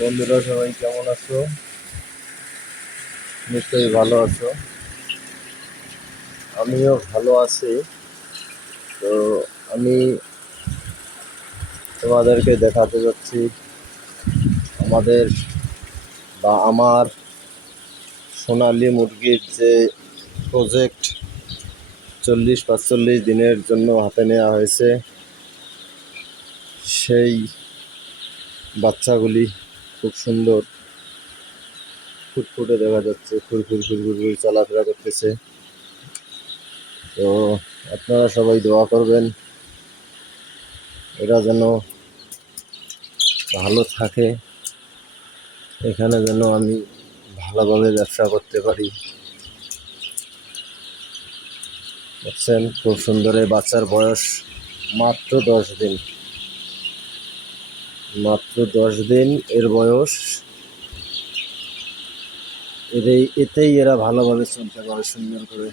বন্ধুরা সবাই কেমন আছো? নিশ্চয়ই ভালো আছো। আমিও ভালো আছি। তো আমি তোমাদেরকে দেখাতে যাচ্ছি আমাদের আমার সোনালী মুরগির যে প্রজেক্ট 40-45 দিনের জন্য হাতে নেওয়া হয়েছে, সেই বাচ্চাগুলি খুব সুন্দর ফুটফুটে দেখা যাচ্ছে, ফুরফুর ফুরফুর করে চলাফেরা করতেছে। তো আপনারা সবাই দোয়া করবেন এরা যেন ভালো থাকে, এখানে যেন আমি ভালোভাবে ব্যবসা করতে পারি। বুঝছেন, খুব সুন্দর। এই বাচ্চার বয়স মাত্র 10 দিন, মাত্র 10 দিন এর বয়স। এতেই এরা ভালোভাবে চলতে পারে সুন্দর করে।